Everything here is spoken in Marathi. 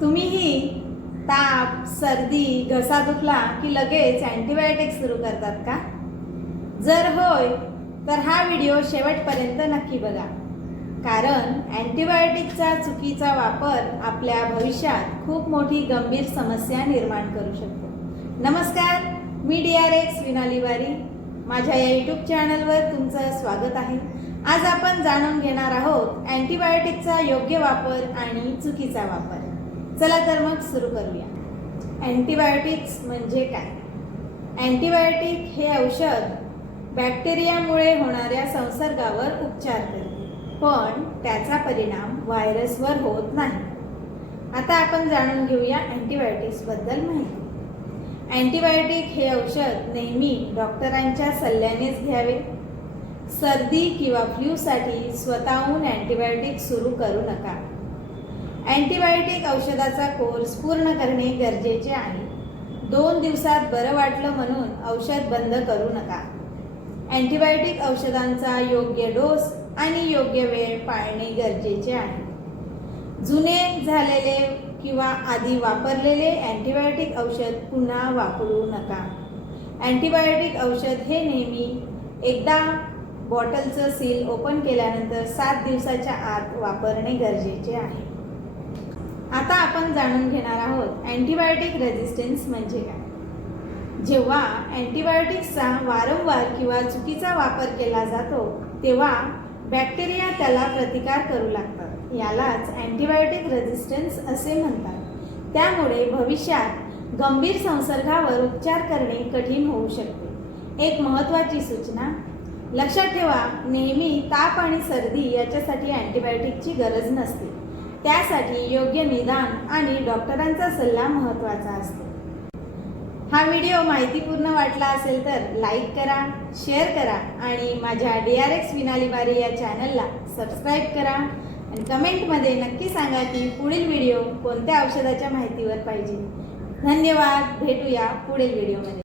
तुम्हीही ताप, सर्दी, घसा दुखला की लगेच अँटीबायोटिक सुरू करतात का? जर होय तर हा व्हिडिओ शेवटपर्यंत नक्की बघा, कारण अँटीबायोटिकचा चुकीचा वापर आपल्या भविष्यात खूप मोठी गंभीर समस्या निर्माण करू शकतो. नमस्कार, मी DRX विनाली वारी. माझ्या या यूट्यूब चॅनलवर तुमचं स्वागत आहे. आज आपण जाणून घेणार आहोत अँटीबायोटिकचा योग्य वापर आणि चुकीचा वापर. चला तर मग सुरू करूया. अँटीबायोटिक्स म्हणजे काय? अँटीबायोटिक हे औषध बॅक्टेरियामुळे होणाऱ्या संसर्गावर उपचार करते, पण त्याचा परिणाम व्हायरसवर होत नाही. आता आपण जाणून घेऊया अँटीबायोटिक्सबद्दल माहिती. अँटीबायोटिक हे औषध नेहमी डॉक्टरांच्या सल्ल्यानेच घ्यावे. सर्दी किंवा फ्लूसाठी स्वतःहून अँटीबायोटिक सुरू करू नका. अँटीबायोटिक औषधाचा कोर्स पूर्ण करणे गरजेचे आहे. 2 दिवसात बरं वाटलं म्हणून औषध बंद करू नका. अँटीबायोटिक औषधांचा योग्य डोस आणि योग्य वेळ पाळणे गरजेचे आहे. जुने झालेले किंवा आधी वापरलेले अँटीबायोटिक औषध पुन्हा वापरू नका. अँटीबायोटिक औषध हे नेहमी एकदा बॉटलचं सील ओपन केल्यानंतर 7 दिवसाच्या आत वापरणे गरजेचे आहे. आता आपण जाणून घेणार आहोत अँटीबायोटिक रेझिस्टन्स म्हणजे काय. जेव्हा अँटीबायोटिक्सचा वारंवार किंवा चुकीचा वापर केला जातो तेव्हा बॅक्टेरिया त्याला प्रतिकार करू लागतात. यालाच अँटीबायोटिक रेझिस्टन्स असे म्हणतात. त्यामुळे भविष्यात गंभीर संसर्गावर उपचार करणे कठीण होऊ शकते. एक महत्त्वाची सूचना लक्षात ठेवा, नेहमी ताप आणि सर्दी याच्यासाठी अँटीबायोटिकची गरज नसते. त्यासाठी योग्य निदान आणि डॉक्टरांचा सल्ला महत्त्वाचा असतो. हा व्हिडिओ माहितीपूर्ण वाटला असेल तर लाईक करा, शेअर करा आणि माझ्या DRX विनाली वारी या चॅनलला सबस्क्राईब करा आणि कमेंटमध्ये नक्की सांगा की पुढील व्हिडिओ कोणत्या औषधाच्या माहितीवर पाहिजे. धन्यवाद. भेटूया पुढील व्हिडिओमध्ये.